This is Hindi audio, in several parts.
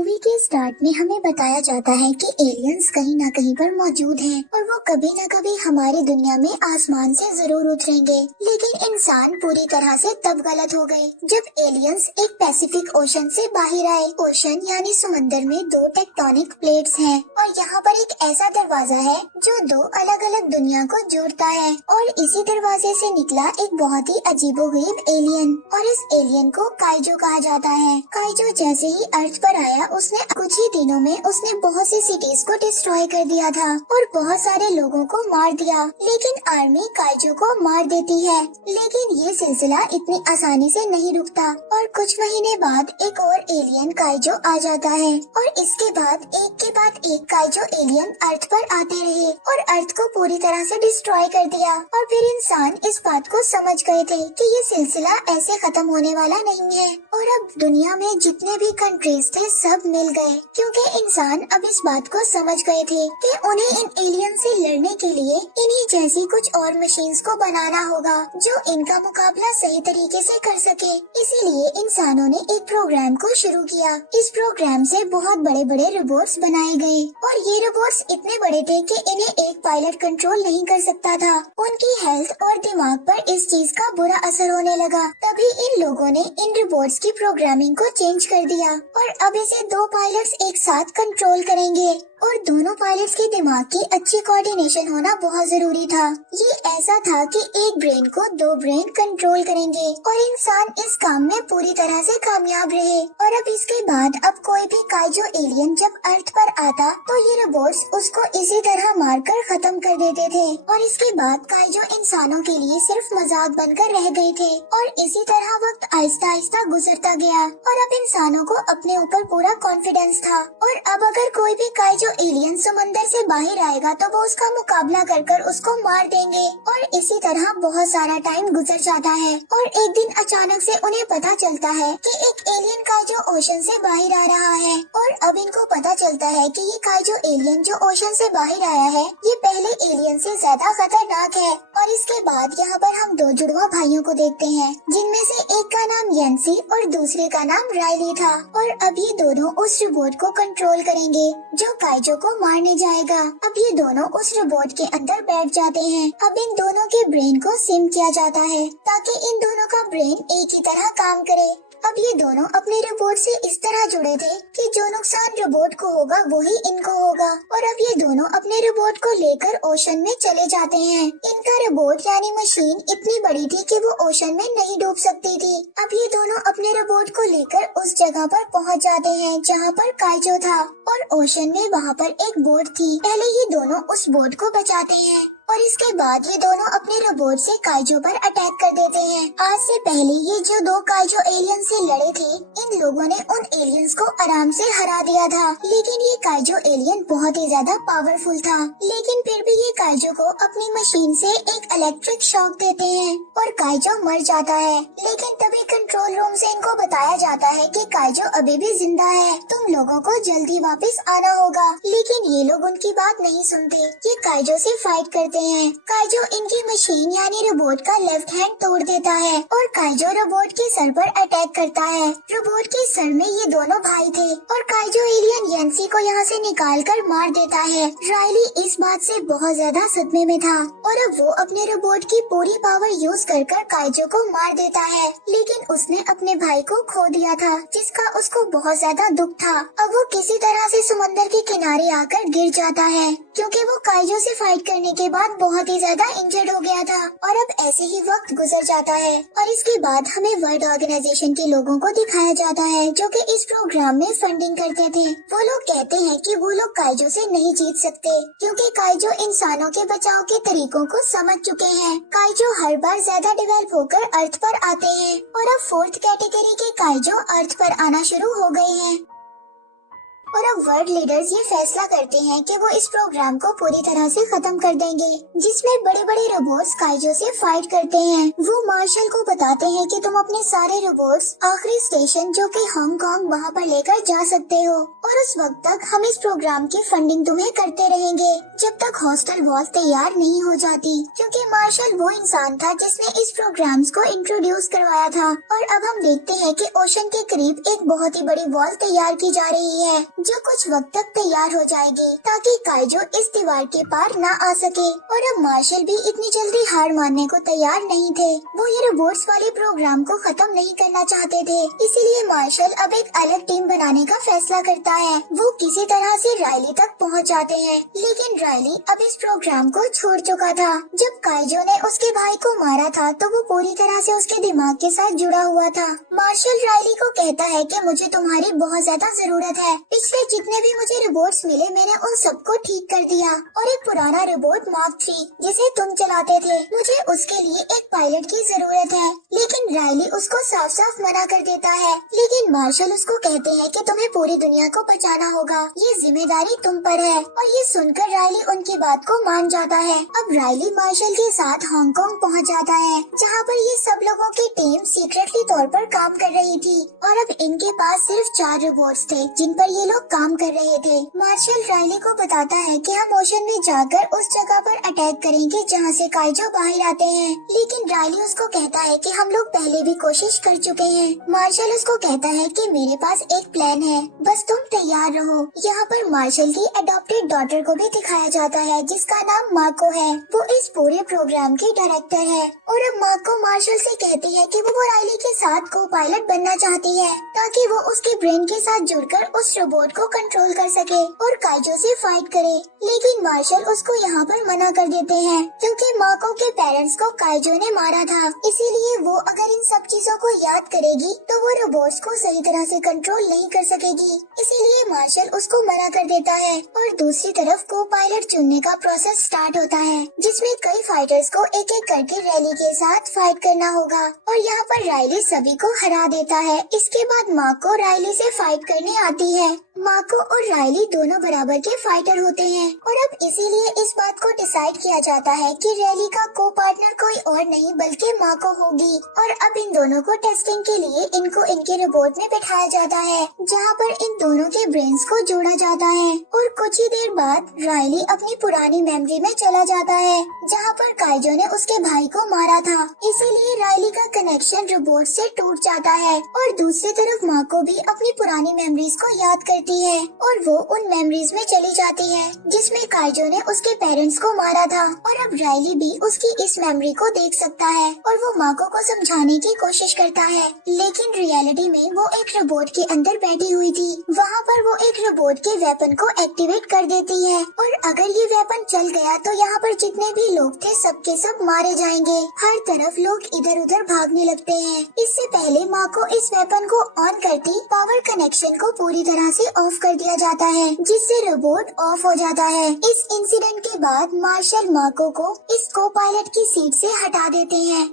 मूवी के स्टार्ट में हमें बताया जाता है कि एलियंस कहीं ना कहीं पर मौजूद हैं और वो कभी न कभी हमारी दुनिया में आसमान से जरूर उतरेंगे। लेकिन इंसान पूरी तरह से तब गलत हो गए जब एलियंस एक पैसिफिक ओशन से बाहर आए। ओशन यानी समंदर में दो टेक्टोनिक प्लेट्स हैं और यहाँ पर एक ऐसा दरवाजा है जो दो अलग अलग दुनिया को जोड़ता है और इसी दरवाजे से निकला एक बहुत ही अजीबोगरीब एलियन और इस एलियन को काइजो कहा जाता है। काइजो जैसे ही अर्थ पर आया उसने कुछ ही दिनों में उसने बहुत सी सिटीज को डिस्ट्रॉय कर दिया था और बहुत सारे लोगों को मार दिया। लेकिन आर्मी काइजो को मार देती है, लेकिन ये सिलसिला इतनी आसानी से नहीं रुकता और कुछ महीने बाद एक और एलियन काइजो आ जाता है और इसके बाद एक काइजो एलियन अर्थ पर आते रहे और अर्थ को पूरी तरह से डिस्ट्रॉय कर दिया। और फिर इंसान इस बात को समझ गए थे कि ये सिलसिला ऐसे खत्म होने वाला नहीं है और अब दुनिया में जितने भी कंट्रीज थे सब मिल गए, क्योंकि इंसान अब इस बात को समझ गए थे कि उन्हें इन एलियन से लड़ने के लिए इन्हीं जैसी कुछ और मशीन्स को बनाना होगा जो इनका मुकाबला सही तरीके से कर सके। इसीलिए इंसानों ने एक प्रोग्राम को शुरू किया। इस प्रोग्राम से बहुत बड़े बड़े रोबोट्स बनाए गए और ये रोबोट्स इतने बड़े थे कि इन्हें एक पायलट कंट्रोल नहीं कर सकता था। उनकी हेल्थ और दिमाग पर इस चीज का बुरा असर होने लगा। तभी इन लोगों ने इन रोबोट्स की प्रोग्रामिंग को चेंज कर दिया और अब इसे दो पायलट्स एक साथ कंट्रोल करेंगे और दोनों पायलट्स के दिमाग की अच्छी कोऑर्डिनेशन होना बहुत जरूरी था। ये ऐसा था कि एक ब्रेन को दो ब्रेन कंट्रोल करेंगे और इंसान इस काम में पूरी तरह से कामयाब रहे। और अब इसके बाद अब कोई भी काइजो एलियन जब अर्थ पर आता तो ये रोबोट्स उसको इसी तरह मारकर खत्म कर देते थे और इसके बाद काइजो इंसानों के लिए सिर्फ मजाक बनकर रह गए थे और इसी तरह वक्त आहिस्ता आहिस्ता गुजरता गया और अब इंसानों को अपने ऊपर पूरा कॉन्फिडेंस था और अब अगर कोई भी काइजो एलियन समंदर से बाहर आएगा तो वो उसका मुकाबला कर उसको मार देंगे और इसी तरह बहुत सारा टाइम गुजर जाता है और एक दिन अचानक से उन्हें पता चलता है कि एक एलियन काइजो ओशन से बाहर आ रहा है और अब इनको पता चलता है कि ये काइजो एलियन जो ओशन से बाहर आया है ये पहले एलियन से ज्यादा खतरनाक है। और इसके बाद यहाँ पर हम दो जुड़वा भाइयों को देखते हैं जिनमें से एक का नाम यंसी और दूसरे का नाम रायली था और अब ये दोनों उस रोबोट को कंट्रोल करेंगे जो काइजो को मारने जाएगा। अब ये दोनों उस रोबोट के अंदर बैठ जाते हैं। अब इन दोनों के ब्रेन को सिम किया जाता है ताकि इन दोनों का ब्रेन एक ही तरह काम करे। अब ये दोनों अपने रोबोट से इस तरह जुड़े थे कि जो नुकसान रोबोट को होगा वही इनको होगा और अब ये दोनों अपने रोबोट को लेकर ओशन में चले जाते हैं। इनका रोबोट यानी मशीन इतनी बड़ी थी कि वो ओशन में नहीं डूब सकती थी। अब ये दोनों अपने रोबोट को लेकर उस जगह पर पहुंच जाते हैं जहां पर काइजो था और ओशन में वहां पर एक बोट थी। पहले ये दोनों उस बोट को बचाते हैं और इसके बाद ये दोनों अपने रोबोट से काइजो पर अटैक कर देते हैं। आज से पहले ये जो दो काइजो एलियन से लड़े थे इन लोगों ने उन एलियंस को आराम से हरा दिया था, लेकिन ये काइजो एलियन बहुत ही ज्यादा पावरफुल था। लेकिन फिर भी ये काइजो को अपनी मशीन से एक इलेक्ट्रिक शॉक देते हैं और काइजो मर जाता है। लेकिन तभी कंट्रोल रूम से इनको बताया जाता है कि काइजो अभी भी जिंदा है, तुम लोगों को जल्दी वापस आना होगा। लेकिन ये लोग उनकी बात नहीं सुनते, ये काइजो से फाइट करते हैं। काइजो इनकी मशीन यानी रोबोट का लेफ्ट हैंड तोड़ देता है और काइजो रोबोट के सर पर अटैक करता है। रोबोट के सर में ये दोनों भाई थे और काइजो एलियन यंसी को यहाँ से निकाल कर मार देता है। रायली इस बात से बहुत ज्यादा सदमे में था और अब वो अपने रोबोट की पूरी पावर यूज कर काइजो को मार देता है, लेकिन उसने अपने भाई को खो दिया था जिसका उसको बहुत ज्यादा दुख था। अब वो किसी तरह से समंदर के किनारे आकर गिर जाता है क्योंकि वो काइजो से फाइट करने के बाद बहुत ही ज्यादा इंजर्ड हो गया था। और अब ऐसे ही वक्त गुजर जाता है और इसके बाद हमें वर्ल्ड ऑर्गेनाइजेशन के लोगों को दिखाया जाता है जो कि इस प्रोग्राम में फंडिंग करते थे। वो लोग कहते हैं कि वो लोग काइजो से नहीं जीत सकते क्योंकि काइजो इंसानों के बचाव के तरीकों को समझ चुके हैं। काइजो हर बार ज्यादा डेवलप होकर अर्थ पर आते हैं और अब फोर्थ कैटेगरी के काइजो अर्थ पर आना शुरू हो गए हैं। और अब वर्ल्ड लीडर्स ये फैसला करते हैं कि वो इस प्रोग्राम को पूरी तरह से खत्म कर देंगे, जिसमें बड़े बड़े रोबोट्स काइजो से फाइट करते हैं। वो मार्शल को बताते हैं कि तुम अपने सारे रोबोट्स आखिरी स्टेशन जो कि हांगकांग वहाँ पर लेकर जा सकते हो, और उस वक्त तक हम इस प्रोग्राम की फंडिंग तुम्हें करते रहेंगे जब तक हॉस्टल वॉल तैयार नहीं हो जाती, क्योंकि मार्शल वो इंसान था जिसने इस प्रोग्राम्स को इंट्रोड्यूस करवाया था। और अब हम देखते हैं कि ओशन के करीब एक बहुत ही बड़ी वॉल तैयार की जा रही है, जो कुछ वक्त तक तैयार हो जाएगी ताकि काइजो इस दीवार के पार ना आ सके। और अब मार्शल भी इतनी जल्दी हार मानने को तैयार नहीं थे। वो ये रोबोट्स वाले प्रोग्राम को खत्म नहीं करना चाहते थे, इसीलिए मार्शल अब एक अलग टीम बनाने का फैसला करता है। वो किसी तरह से रायली तक पहुंच जाते हैं, लेकिन रायली अब इस प्रोग्राम को छोड़ चुका था। जब काइजो ने उसके भाई को मारा था तो वो पूरी तरह से उसके दिमाग के साथ जुड़ा हुआ था। मार्शल रायली को कहता है कि मुझे तुम्हारी बहुत ज्यादा जरूरत है। पिछले जितने भी मुझे रोबोट्स मिले मैंने उन सबको ठीक कर दिया, और एक पुराना रोबोट मार्क 3 जिसे तुम चलाते थे, मुझे उसके लिए एक पायलट की जरूरत है। लेकिन रायली उसको साफ साफ मना कर देता है, लेकिन मार्शल उसको कहते हैं कि तुम्हें पूरी दुनिया को बचाना होगा, ये जिम्मेदारी तुम पर है। और ये सुनकर रायली उनकी बात को मान जाता है। अब रायली मार्शल के साथ हांगकांग पहुंच जाता है, जहां पर ये सब लोगों की टीम सीक्रेटली तौर पर काम कर रही थी, और अब इनके पास सिर्फ 4 रोबोट्स थे जिन पर ये लोग काम कर रहे थे। मार्शल रायली को बताता है कि हम ओशन में जाकर उस जगह पर अटैक करेंगे जहां से काइजो बाहर आते हैं, लेकिन रायली उसको कहता है कि हम लोग पहले भी कोशिश कर चुके हैं। मार्शल उसको कहता है कि मेरे पास एक प्लान है, बस तुम तैयार रहो। यहाँ पर मार्शल की अडॉप्टेड डॉटर को भी दिखाया जाता है जिसका नाम मार्को है। वो इस पूरे प्रोग्राम की डायरेक्टर है, और अब मार्को मार्शल से कहती है कि वो रायली के साथ को पायलट बनना चाहती है ताकि वो उसके ब्रेन के साथ जुड़कर उस रोबोट को कंट्रोल कर सके और काइजो से फाइट करे। लेकिन मार्शल उसको यहाँ पर मना कर देते हैं, क्योंकि मार्को के पेरेंट्स को काइजो ने मारा था, इसीलिए वो अगर इन सब चीजों को याद करेगी तो वो रोबोट्स को सही तरह से कंट्रोल नहीं कर सकेगी। इसीलिए मार्शल उसको मना कर देता है, और दूसरी तरफ को पायलट चुनने का प्रोसेस स्टार्ट होता है, जिसमें कई फाइटर्स को एक एक करके रैली के साथ फाइट करना होगा, और यहाँ पर रायली सभी को हरा देता है। इसके बाद मार्को रायली से फाइट करने आती है। मार्को और रायली दोनों बराबर के फाइटर होते हैं, और अब इसीलिए इस बात को डिसाइड किया जाता है कि रैली का को पार्टनर कोई और नहीं बल्कि मार्को होगी। और अब इन दोनों को टेस्टिंग के लिए इनको इनके रोबोट में बैठाया जाता है, जहाँ पर इन दोनों के ब्रेन्स को जोड़ा जाता है। और कुछ ही देर बाद रायली अपनी पुरानी मेमोरी में चला जाता है, जहाँ पर काइजो ने उसके भाई को मारा था। इसीलिए रायली का कनेक्शन रोबोट से टूट जाता है, और दूसरी तरफ मार्को भी अपनी पुरानी मेमोरीज को याद करती है, और वो उन मेमोरीज में चली जाती है जिसमें काइजो ने उसके पेरेंट्स को मारा था। और अब रायली भी उसकी इस मेमोरी को देख सकता है, और वो मार्को को समझाने की कोशिश करता है, लेकिन रियलिटी में वो एक रोबोट के अंदर बैठी हुई थी। वहाँ पर वो एक रोबोट के वेपन को एक्टिवेट कर देती है, और अगर ये वेपन चल गया तो यहाँ पर जितने भी लोग थे सबके सब मारे जाएंगे। हर तरफ लोग इधर उधर भागने लगते हैं। इससे पहले मार्को इस वेपन को ऑन करती पावर कनेक्शन को पूरी तरह से ऑफ कर दिया जाता है, जिससे रोबोट ऑफ हो जाता है। इस इंसिडेंट के बाद मार्शल मार्को को इस को पायलट की सीट से हटा देते हैं।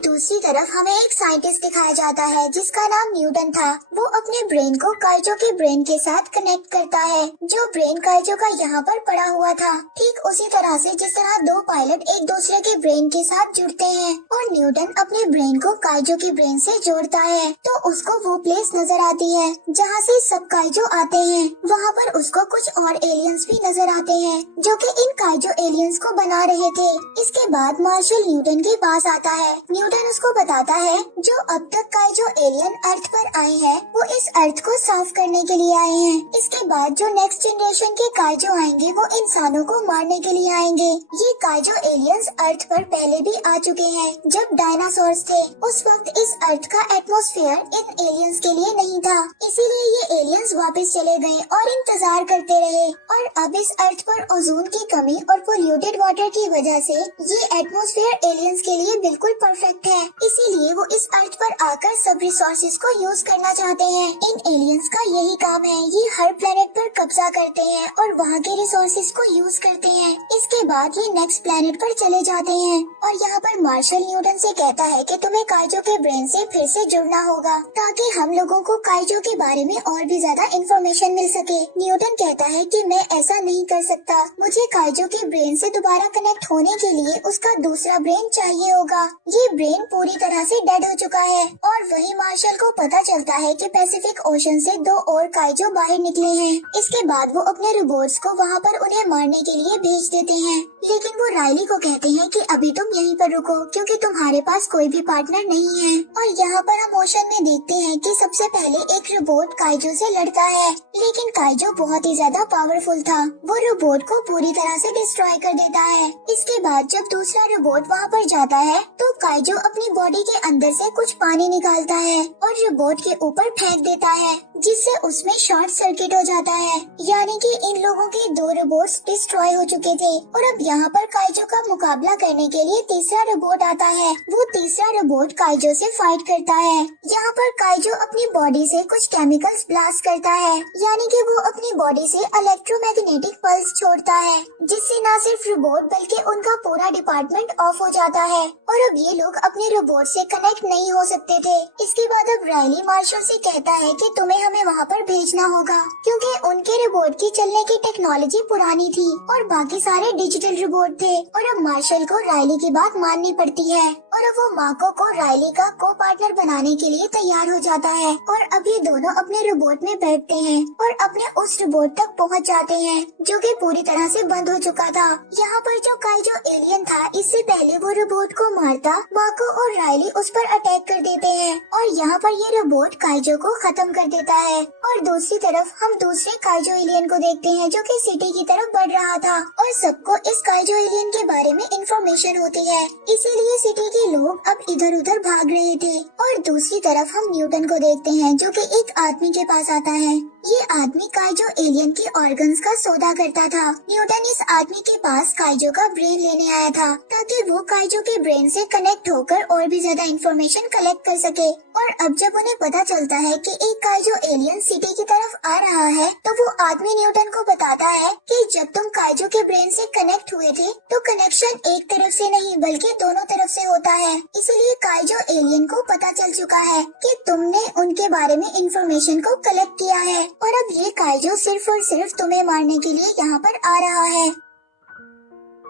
दूसरी तरफ हमें एक साइंटिस्ट दिखाया जाता है जिसका नाम न्यूटन था। वो अपने ब्रेन को काइजो के ब्रेन के साथ कनेक्ट करता है, जो ब्रेन काइजो का यहाँ पर पड़ा हुआ था, ठीक उसी तरह से जिस तरह दो पायलट एक दूसरे के ब्रेन के साथ जुड़ते हैं। और न्यूटन अपने ब्रेन को काइजो के ब्रेन से जोड़ता है, तो उसको वो प्लेस नजर आती है जहाँ से सब काइजो आते हैं। वहाँ पर उसको कुछ और एलियंस भी नजर आते हैं जो कि इन काइजो एलियंस को बना रहे थे। इसके बाद मार्शल न्यूटन के पास आता है। न्यूटन उसको बताता है जो अब तक काइजो एलियन अर्थ पर आए हैं वो इस अर्थ को साफ करने के लिए आए हैं। इसके बाद जो नेक्स्ट जनरेशन के काइजो आएंगे वो इंसानों को मारने के लिए आएंगे। ये काइजो एलियंस अर्थ पर पहले भी आ चुके हैं जब डायनासोर्स थे। उस वक्त इस अर्थ का एटमॉस्फेयर इन एलियंस के लिए नहीं था, इसीलिए ये एलियंस वापस चले गए और इंतजार करते रहे। और अब इस अर्थ पर ओजोन की कमी और पोल्यूटेड वाटर की वजह से ये एटमॉस्फेयर एलियंस के लिए बिल्कुल परफेक्ट प्रोडक्ट है, इसीलिए वो इस अर्थ पर आकर सब रिसोर्सेज को यूज करना चाहते हैं। इन एलियंस का यही काम है, ये हर प्लेनेट पर कब्जा करते हैं और वहाँ के रिसोर्सेज को यूज करते हैं। इसके बाद ये नेक्स्ट प्लेनेट पर चले जाते हैं और यहाँ पर मार्शल न्यूटन से कहता है कि तुम्हें काइजो के ब्रेन से फिर से जुड़ना होगा ताकि हम लोगों को काइजो के बारे में और भी ज्यादा इंफॉर्मेशन मिल सके। न्यूटन कहता है कि मैं ऐसा नहीं कर सकता, मुझे काइजो के ब्रेन से दोबारा कनेक्ट होने के लिए उसका दूसरा ब्रेन चाहिए होगा। ये ब्रेन पूरी तरह से डेड हो चुका है और वही मार्शल को पता चलता है कि पैसिफिक ओशन से 2 और काइजो बाहर निकले हैं। इसके बाद वो अपने रोबोट्स को वहाँ पर उन्हें मारने के लिए भेज देते हैं, लेकिन वो राइली को कहते हैं कि अभी तुम यहीं पर रुको क्योंकि तुम्हारे पास कोई भी पार्टनर नहीं है। और यहाँ पर हम ओशन में देखते हैं कि सबसे पहले एक रोबोट काइजो से लड़ता है, लेकिन काइजो बहुत ही ज्यादा पावरफुल था, वो रोबोट को पूरी तरह से डिस्ट्रॉय कर देता है। इसके बाद जब दूसरा रोबोट वहाँ पर जाता है तो काइजो अपनी बॉडी के अंदर से कुछ पानी निकालता है और रोबोट के ऊपर फेंक देता है, जिससे उसमें शॉर्ट सर्किट हो जाता है। यानी कि इन लोगों के 2 रोबोट्स डिस्ट्रॉय हो चुके थे और अब यहाँ पर काइजो का मुकाबला करने के लिए तीसरा रोबोट आता है। वो तीसरा रोबोट काइजो से फाइट करता है। यहाँ पर काइजो अपनी बॉडी से कुछ केमिकल्स ब्लास्ट करता है, यानी कि वो अपनी बॉडी से इलेक्ट्रोमैग्नेटिक पल्स छोड़ता है, जिससे न सिर्फ रोबोट बल्कि उनका पूरा डिपार्टमेंट ऑफ हो जाता है और अब ये लोग अपने रोबोट से कनेक्ट नहीं हो सकते थे। इसके बाद अब राइली मार्शल से कहता है कि तुम्हें हमें वहाँ पर भेजना होगा क्योंकि उनके रोबोट की चलने की टेक्नोलॉजी पुरानी थी और बाकी सारे डिजिटल रोबोट थे। और अब मार्शल को राइली की बात माननी पड़ती है और अब वो माको को राइली का को पार्टनर बनाने के लिए तैयार हो जाता है और अब ये दोनों अपने रोबोट में बैठते हैं और अपने उस रोबोट तक पहुँच जाते हैं जो कि पूरी तरह से बंद हो चुका था। यहाँ पर जो काइजो एलियन था, इससे पहले वो रोबोट को मारता माको और राइली उस पर अटैक कर देते हैं और यहाँ पर ये रोबोट काइजो को खत्म कर देता है। और दूसरी तरफ हम दूसरे काइजो एलियन को देखते हैं जो कि सिटी की तरफ बढ़ रहा था और सबको इस काइजो एलियन के बारे में इंफॉर्मेशन होती है, इसीलिए सिटी के लोग अब इधर उधर भाग रहे थे। और दूसरी तरफ हम न्यूटन को देखते हैं जो कि एक आदमी के पास आता है। ये आदमी काइजो एलियन के ऑर्गन्स का सौदा करता था। न्यूटन इस आदमी के पास काइजो का ब्रेन लेने आया था ताकि वो काइजो के ब्रेन से कनेक्ट होकर और भी ज्यादा इंफॉर्मेशन कलेक्ट कर सके। और अब जब उन्हें पता चलता है कि एक काइजो एलियन सिटी की तरफ आ रहा है तो वो आदमी न्यूटन को बताता है कि जब तुम काइजो के ब्रेन से कनेक्ट हुए थे तो कनेक्शन एक तरफ से नहीं बल्कि दोनों तरफ से होता है, इसलिए काइजो एलियन को पता चल चुका है कि तुमने उनके बारे में इंफॉर्मेशन को कलेक्ट किया है और अब ये काइजो सिर्फ और सिर्फ तुम्हें मारने के लिए यहाँ पर आ रहा है।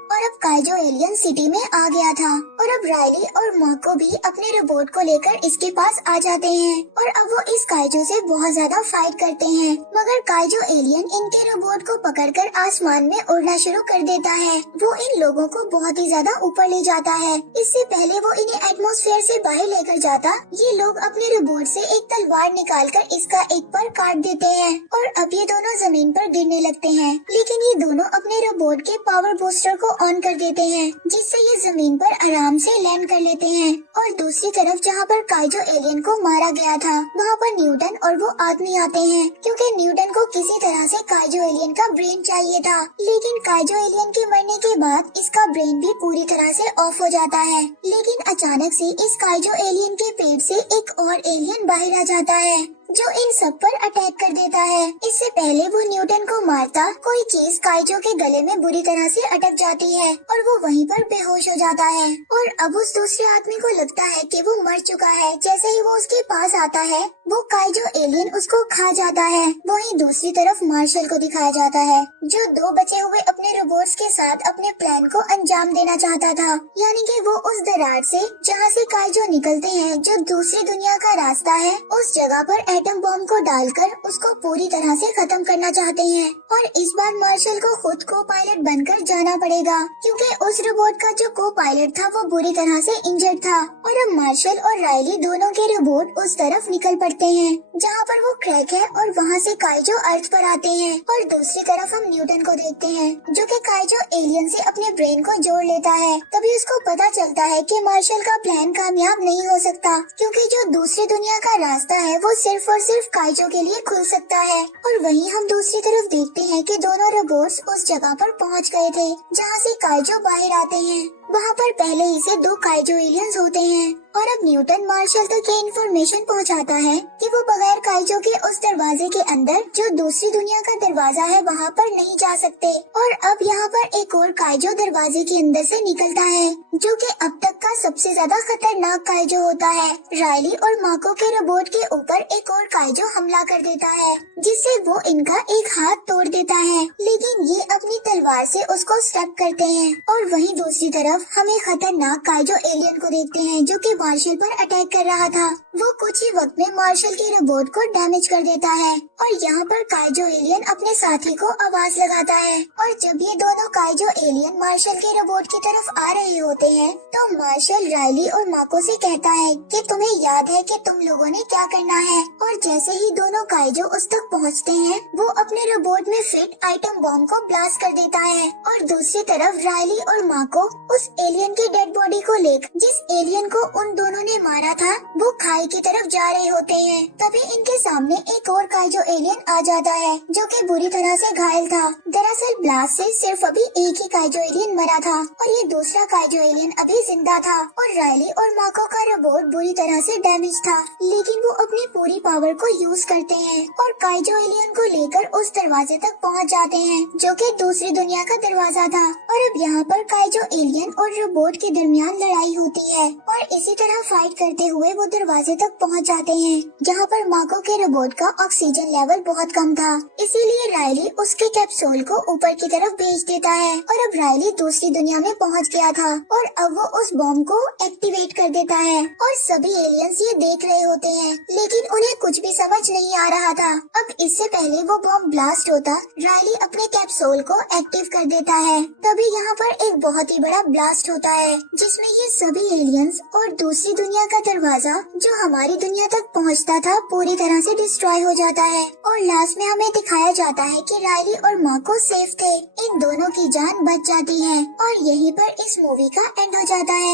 और अब काइजो एलियन सिटी में आ गया था और अब राइली और माको भी अपने रोबोट को लेकर इसके पास आ जाते हैं और अब वो इस काइजो से बहुत ज्यादा फाइट करते हैं, मगर काइजो एलियन इनके रोबोट को पकड़कर आसमान में उड़ना शुरू कर देता है। वो इन लोगों को बहुत ही ज्यादा ऊपर ले जाता है। इससे पहले वो इन्हें एटमॉस्फेयर से बाहर लेकर जाता, ये लोग अपने रोबोट से एक तलवार निकालकर इसका एक पर काट देते हैं और अब ये दोनों जमीन पर गिरने लगते हैं, लेकिन ये दोनों अपने रोबोट के पावर बूस्टर को ऑन कर देते हैं जिससे ये जमीन पर आराम से लैंड कर लेते हैं। और दूसरी तरफ जहाँ पर काइजो एलियन को मारा गया था वहाँ पर न्यूटन और वो आदमी आते हैं क्योंकि न्यूटन को किसी तरह से काइजो एलियन का ब्रेन चाहिए था, लेकिन काइजो एलियन के मरने के बाद इसका ब्रेन भी पूरी तरह से ऑफ हो जाता है। लेकिन अचानक से इस काइजो एलियन के पेट से एक और एलियन बाहर आ जाता है जो इन सब पर अटैक कर देता है। इससे पहले वो न्यूटन को मारता कोई चीज काइजो के गले में बुरी तरह से अटक जाती है और वो वहीं पर बेहोश हो जाता है। और अब उस दूसरे आदमी को लगता है कि वो मर चुका है। जैसे ही वो उसके पास आता है वो काइजो एलियन उसको खा जाता है। वहीं दूसरी तरफ मार्शल को दिखाया जाता है जो 2 बचे हुए अपने रोबोट्स के साथ अपने प्लान को अंजाम देना चाहता था, यानी कि वो उस दरार से जहाँ से काइजो निकलते हैं जो दूसरी दुनिया का रास्ता है उस जगह पर एटम बॉम्ब को डालकर उसको पूरी तरह से खत्म करना चाहते हैं। और इस बार मार्शल को खुद को पायलट बनकर जाना पड़ेगा क्योंकि उस रोबोट का जो को पायलट था वो बुरी तरह से इंजर्ड था। और अब मार्शल और राइली दोनों के रोबोट उस तरफ निकल पड़ते हैं जहाँ पर वो क्रैक है और वहाँ से काइजो अर्थ पर आते हैं। और दूसरी तरफ हम न्यूटन को देखते हैं जो कि काइजो एलियन से अपने ब्रेन को जोड़ लेता है। तभी उसको पता चलता है कि मार्शल का प्लान कामयाब नहीं हो सकता क्योंकि जो दूसरी दुनिया का रास्ता है वो सिर्फ और सिर्फ काइजो के लिए खुल सकता है। और वहीं हम दूसरी तरफ देखते हैं कि दोनों रोबोट्स उस जगह पर पहुंच गए थे जहां से काइजो बाहर आते हैं। वहाँ पर पहले ही से 2 काइजो एलियंस होते हैं और अब न्यूटन मार्शल तक ये इन्फॉर्मेशन पहुँचाता है कि वो बगैर काइजो के उस दरवाजे के अंदर जो दूसरी दुनिया का दरवाजा है वहाँ पर नहीं जा सकते। और अब यहाँ पर एक और काइजो दरवाजे के अंदर से निकलता है जो कि अब तक का सबसे ज्यादा खतरनाक काइजो होता है। रायली और माको के रोबोट के ऊपर एक और काइजो हमला कर देता है जिससे वो इनका एक हाथ तोड़ देता है, लेकिन ये अपनी तलवार से उसको स्टक करते हैं। और वहीं दूसरी तरफ हम एक खतरनाक काइजो एलियन को देखते हैं जो कि मार्शल पर अटैक कर रहा था। वो कुछ ही वक्त में मार्शल के रोबोट को डैमेज कर देता है और यहाँ पर काइजो एलियन अपने साथी को आवाज लगाता है। और जब ये दोनों काइजो एलियन मार्शल के रोबोट की तरफ आ रहे होते हैं तो मार्शल रायली और माको से कहता है कि तुम्हें याद है कि तुम लोगों ने क्या करना है। और जैसे ही दोनों काइजो उस तक पहुँचते हैं वो अपने रोबोट में फिट आइटम बॉम्ब को ब्लास्ट कर देता है। और दूसरी तरफ रायली और माको उस एलियन की डेड बॉडी को लेकर जिस एलियन को उन दोनों ने मारा था वो खाई की तरफ जा रहे होते हैं। तभी इनके सामने एक और काइजो एलियन आ जाता है जो कि बुरी तरह से घायल था। दरअसल ब्लास्ट से सिर्फ अभी एक ही काइजो एलियन मरा था और ये दूसरा काइजो एलियन अभी जिंदा था। और रायली और माको का रोबोट बुरी तरह से डैमेज था, लेकिन वो अपनी पूरी पावर को यूज करते हैं और काइजो एलियन को लेकर उस दरवाजे तक पहुंच जाते हैं जो कि दूसरी दुनिया का दरवाजा था। और अब यहाँ पर काइजो एलियन और रोबोट के दरमियान लड़ाई होती है और इसी तरह फाइट करते हुए वो दरवाजे तक पहुँच जाते हैं जहाँ पर माको के रोबोट का ऑक्सीजन लेवल बहुत कम था, इसीलिए रायली उसके कैप्सूल को ऊपर की तरफ भेज देता है। और अब रायली दूसरी दुनिया में पहुँच गया था और अब वो उस बॉम्ब को एक्टिवेट कर देता है और सभी एलियंस ये देख रहे होते हैं, लेकिन उन्हें कुछ भी समझ नहीं आ रहा था। अब इससे पहले वो बॉम्ब ब्लास्ट होता रायली अपने कैप्सूल को एक्टिव कर देता है। तभी यहाँ पर एक बहुत ही बड़ा ब्लास्ट होता है जिसमें ये सभी एलियंस और दूसरी दुनिया का दरवाजा जो हमारी दुनिया तक पहुँचता था पूरी तरह से डिस्ट्रॉय हो जाता है। और लास्ट में हमें दिखाया जाता है कि रायली और माको सेफ थे, इन दोनों की जान बच जाती है और यहीं पर इस मूवी का एंड हो जाता है।